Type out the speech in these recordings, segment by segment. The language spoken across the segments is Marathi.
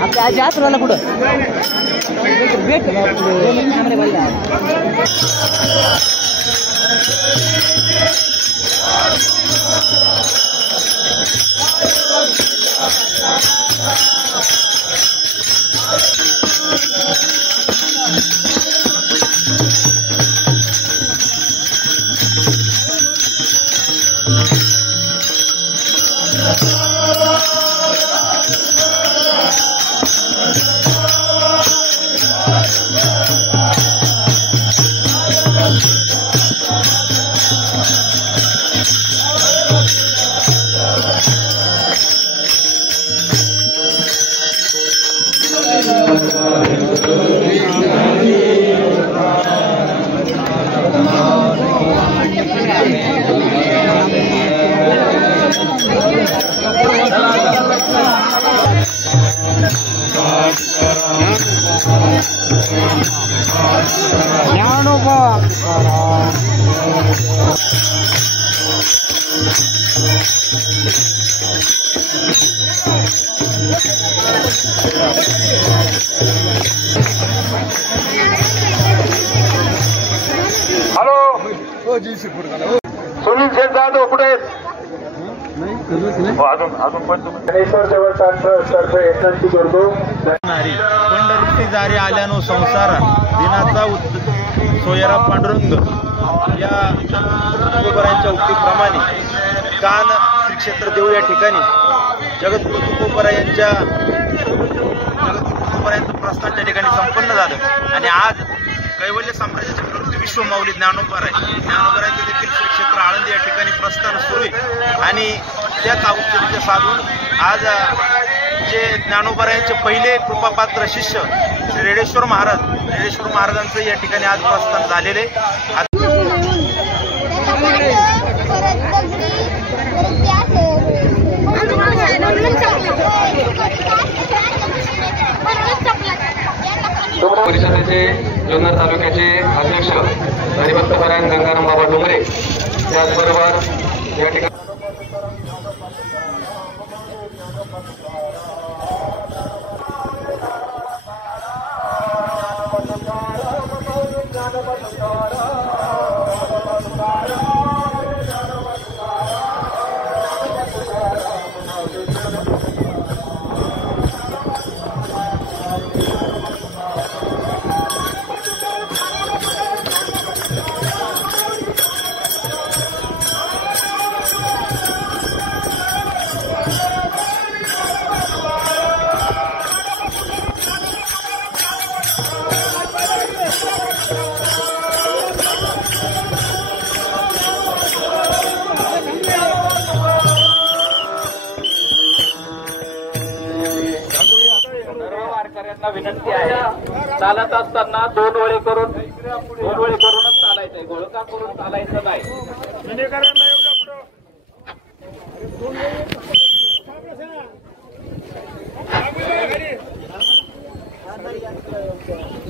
आपल्या आजी आसराला कुठं भेट सुनील शेठ जाधव कुठे गणेश्वर देवस्थानतर्फे विनंती करतो. पंढरपूरची जारी आल्यानो संसार दिनाचा सोयरा पांडुरंग या तुकोबरायांच्या उक्तीप्रमाणे काल श्री क्षेत्र देऊ या ठिकाणी जगद्गुरु तुकोबरायांच्या प्रस्थान त्या ठिकाणी संपन्न झालं आणि आज कैवल्य साम्राज्याचे प्रवृत्ती विश्वमाऊली ज्ञानोबरायांचे देखील श्री क्षेत्र आळंदी या ठिकाणी प्रस्थान सुरू आहे आणि त्याच औचित्य साधून आज जे ज्ञानोबरायांचे पहिले कृपापात्र शिष्य श्री रेडेश्वर महाराजांचं या ठिकाणी आज प्रस्थान झालेले. परिषदेचे जुन्नर तालुक्याचे अध्यक्ष हरिभक्तपरायण गंगाराम बाबा डोंगरे त्याचबरोबर या ठिकाणी विनंती आहे, चालत असताना दोन वळे करूनच चालायचंय, घोळका करून चालायचं नाही.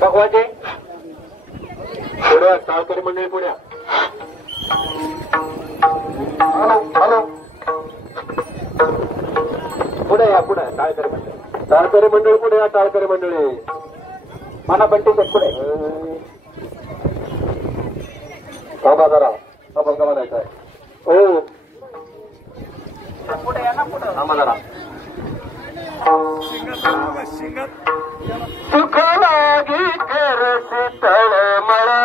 भगवानजी पुढे टाळकरी मंडळी पुढे. हॅलो पुढे या, पुढे टाळकरी मंडळी पुढे या. टाळकरी मंडळी माना बंटी पुढे थांबा जरा. आपण का म्हणायचं आहे. हो पुढे या ना पुढं थांबा जरा. सुख लागी कर शीतळ मला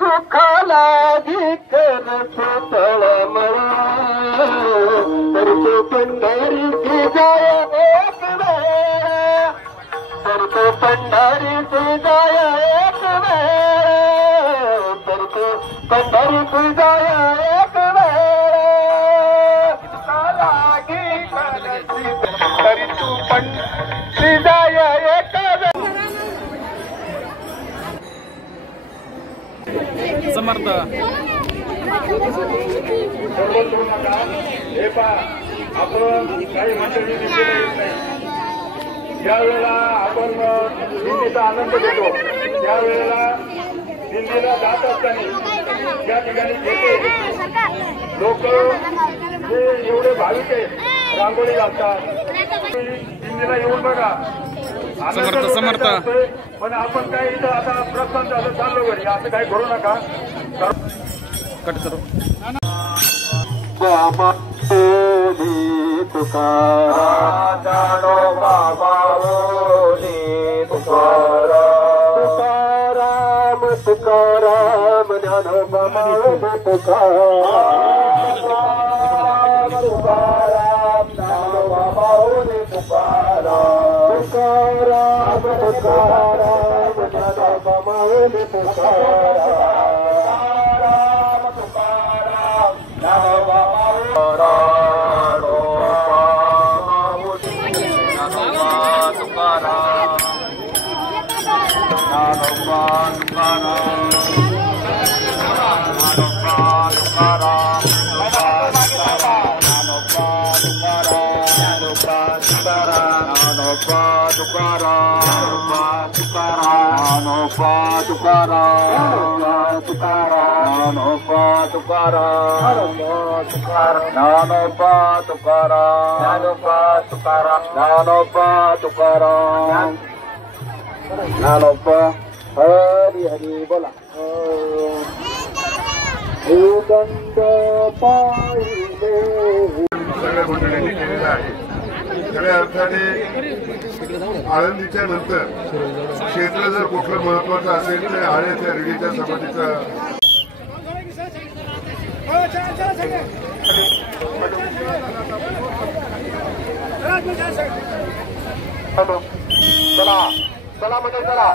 सुख लागी कर शीतळ मला तर तो पंढरीची जाय एक वेळ तर तो पंढरीची जाय एक वेळ तर तो पंढरीची जाय एक वेळ लागी तरी तू पण जाय एक समर्थ हे पहा आपण काही मंडळी दिंडीला येत नाही. ज्यावेळेला आपण दिंडीचा आनंद घेतो त्यावेळेला दिंडीला जात असताना त्या ठिकाणी लोक जे एवढे भाविक आहेत रांगोळी घालतात. दिंडीला येऊन बघा समर्थ पण आपण काही इथं आता प्रस्थान झालं चाललो घरी असं काही करू नका. कट करू. बाबा तुकाराम जानो बाबा तुकाराम तुकाराम जानो बाबा तुकाराम तुकाराम जानो बाबा तुकाराम तुकाराम तुकाराम जानो बाबा हरी हरी बोला. दंड पाहिले सगळ्या मंडळींनी केलेला आहे. खऱ्या अर्थाने आळंदीच्या नंतर क्षेत्र जर कुठलं महत्वाचं असेल तर आळ्याच्या रेडीच्या समाधीचा चला चला म्हणजे चला.